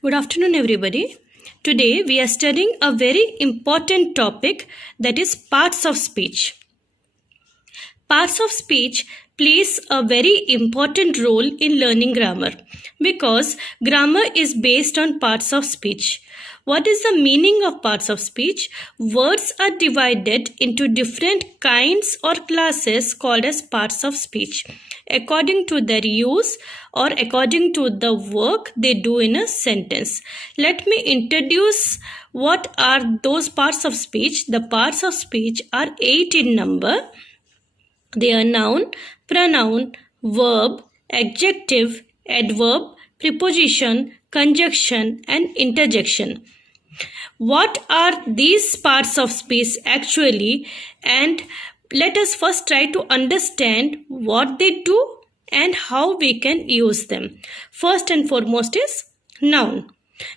Good afternoon, everybody. Today we are studying a very important topic, that is parts of speech. Parts of speech plays a very important role in learning grammar because grammar is based on parts of speech. What is the meaning of parts of speech? Words are divided into different kinds or classes called as parts of speech according to their use or according to the work they do in a sentence. Let me introduce what are those parts of speech. The parts of speech are 8 in number. They are noun, pronoun, verb, adjective, adverb, preposition, conjunction, and interjection. What are these parts of speech actually? And let us first try to understand what they do and how we can use them. First and foremost is noun.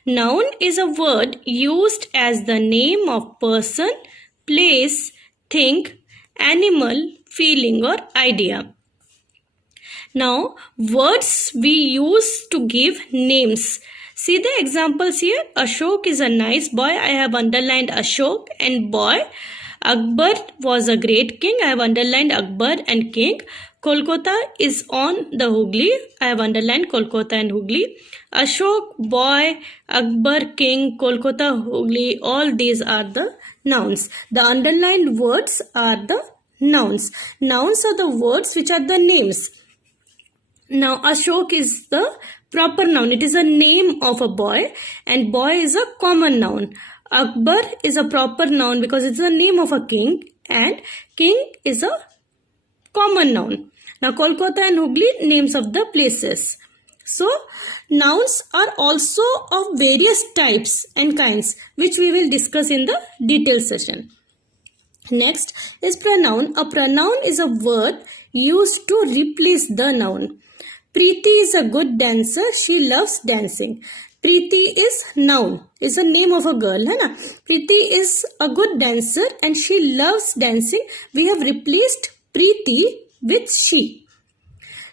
Noun is a word used as the name of person, place, thing, animal, feeling or idea. Now, words we use to give names. See the examples here. Ashok is a nice boy. I have underlined Ashok and boy. Akbar was a great king. I have underlined Akbar and king. Kolkata is on the Hooghly. I have underlined Kolkata and Hooghly. Ashok, boy, Akbar, king, Kolkata, Hooghly, all these are the nouns. The underlined words are the nouns. Nouns are the words which are the names. Now, Ashok is the proper noun. It is a name of a boy, and boy is a common noun. Akbar is a proper noun because it's the name of a king, and king is a common noun. Now, Kolkata and Hooghly, names of the places. So, nouns are also of various types and kinds, which we will discuss in the detailed session. Next is pronoun. A pronoun is a word used to replace the noun. Preeti is a good dancer. She loves dancing. Preeti is noun. It's a name of a girl. Hai na? Preeti is a good dancer and she loves dancing. We have replaced Preeti with she.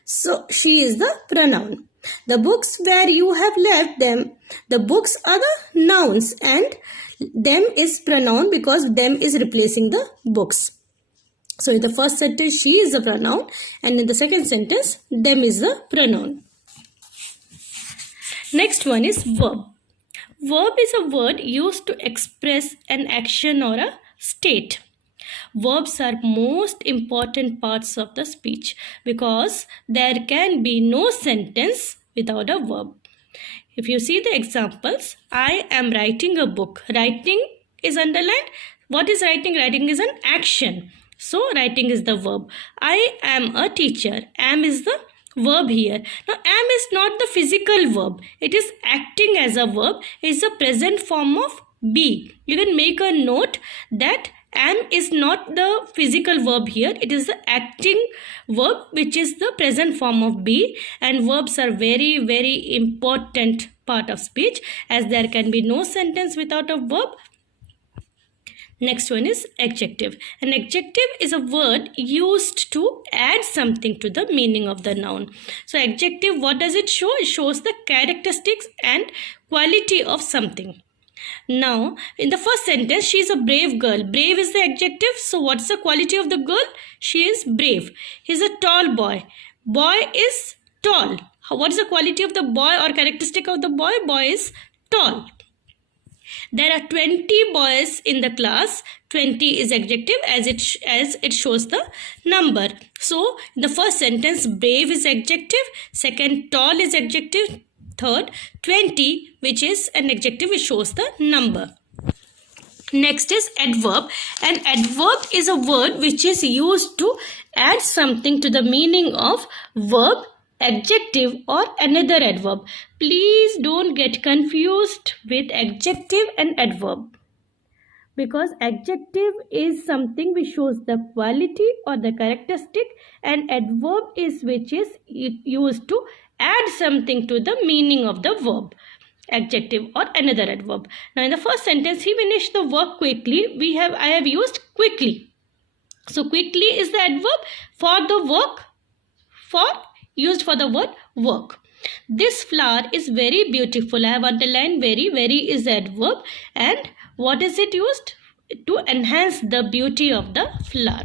So, she is the pronoun. The books where you have left them. The books are the nouns and them is pronoun because them is replacing the books. So in the first sentence she is the pronoun and in the second sentence them is the pronoun. Next one is verb. Verb is a word used to express an action or a state. Verbs are most important parts of the speech because there can be no sentence without a verb. If you see the examples, I am writing a book. Writing is underlined. What is writing? Writing is an action. So, writing is the verb. I am a teacher. Am is the verb here. Now, am is not the physical verb. It is acting as a verb. It is the present form of be. You can make a note that am is not the physical verb here. It is the acting verb which is the present form of be, and verbs are very, very important part of speech as there can be no sentence without a verb. Next one is adjective. An adjective is a word used to add something to the meaning of the noun. So adjective, what does it show? It shows the characteristics and quality of something. Now, in the first sentence, she is a brave girl. Brave is the adjective. So, what's the quality of the girl? She is brave. He is a tall boy. Boy is tall. What is the quality of the boy or characteristic of the boy? Boy is tall. There are 20 boys in the class. 20 is adjective as it shows the number. So, in the first sentence, brave is adjective. Second, tall is adjective. Third, 20, which is an adjective which shows the number. Next is adverb. An adverb is a word which is used to add something to the meaning of verb, adjective or another adverb. Please don't get confused with adjective and adverb, because adjective is something which shows the quality or the characteristic, and adverb is which is used to add something to the meaning of the verb, adjective or another adverb. Now in the first sentence, he finished the work quickly. I have used quickly. So quickly is the adverb for the work, used for the word work. This flower is very beautiful. I have underlined very. Very is the adverb. And what is it used? To enhance the beauty of the flower.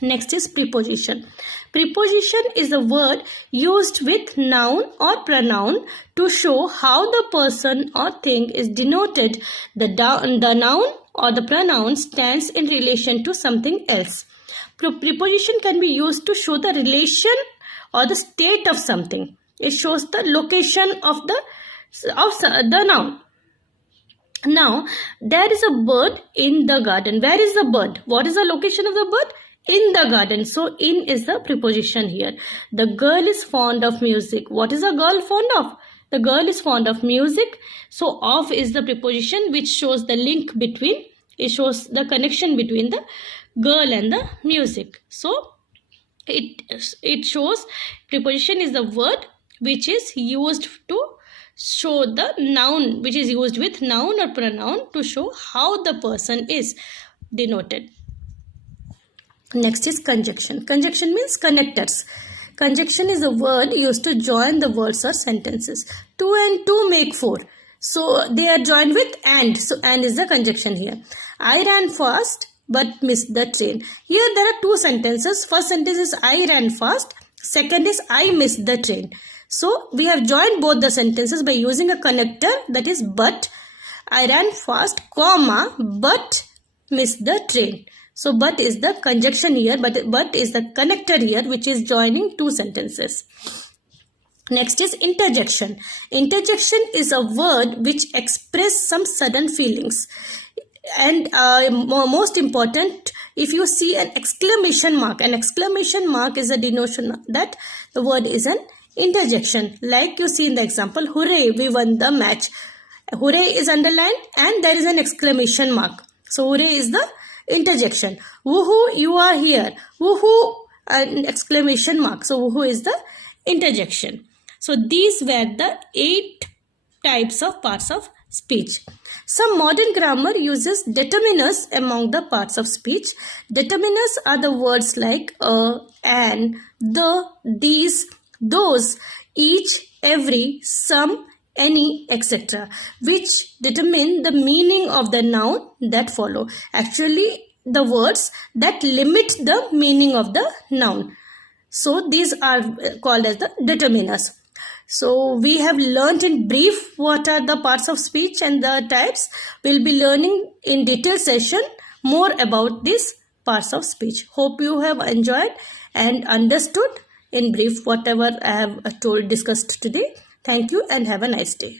Next is preposition. Preposition is a word used with noun or pronoun to show how the person or thing is denoted. The noun or the pronoun stands in relation to something else. Preposition can be used to show the relation or the state of something. It shows the location of the noun. Now, there is a bird in the garden. Where is the bird? What is the location of the bird? In the garden. So, in is the preposition here. The girl is fond of music. What is a girl fond of? The girl is fond of music. So, of is the preposition which shows the link between, it shows the connection between the girl and the music. So, it shows preposition is the word which is used to show the noun, which is used with noun or pronoun to show how the person is denoted. Next is conjunction. Conjunction means connectors. Conjunction is a word used to join the words or sentences. 2 and 2 make 4. So they are joined with and. So and is the conjunction here. I ran fast but missed the train. Here there are two sentences. First sentence is I ran fast. Second is I missed the train. So we have joined both the sentences by using a connector, that is but. I ran fast, comma, but missed the train. So but is the conjunction here, but is the connector here which is joining two sentences. Next is interjection. Interjection is a word which expresses some sudden feelings. And most important, if you see an exclamation mark is a denotation that the word is an interjection. Like you see in the example, hooray, we won the match. Hooray is underlined and there is an exclamation mark. So hooray is the interjection. Woohoo, you are here. Woohoo, an exclamation mark. So woohoo is the interjection. So these were the 8 types of parts of speech. Some modern grammar uses determiners among the parts of speech. Determiners are the words like an, the, these, those, each, every, some, any, etc., which determine the meaning of the noun that follow. Actually, the words that limit the meaning of the noun. So these are called as the determiners. So we have learnt in brief what are the parts of speech and the types. We'll be learning in detailed session more about these parts of speech. Hope you have enjoyed and understood in brief whatever I have discussed today. Thank you and have a nice day.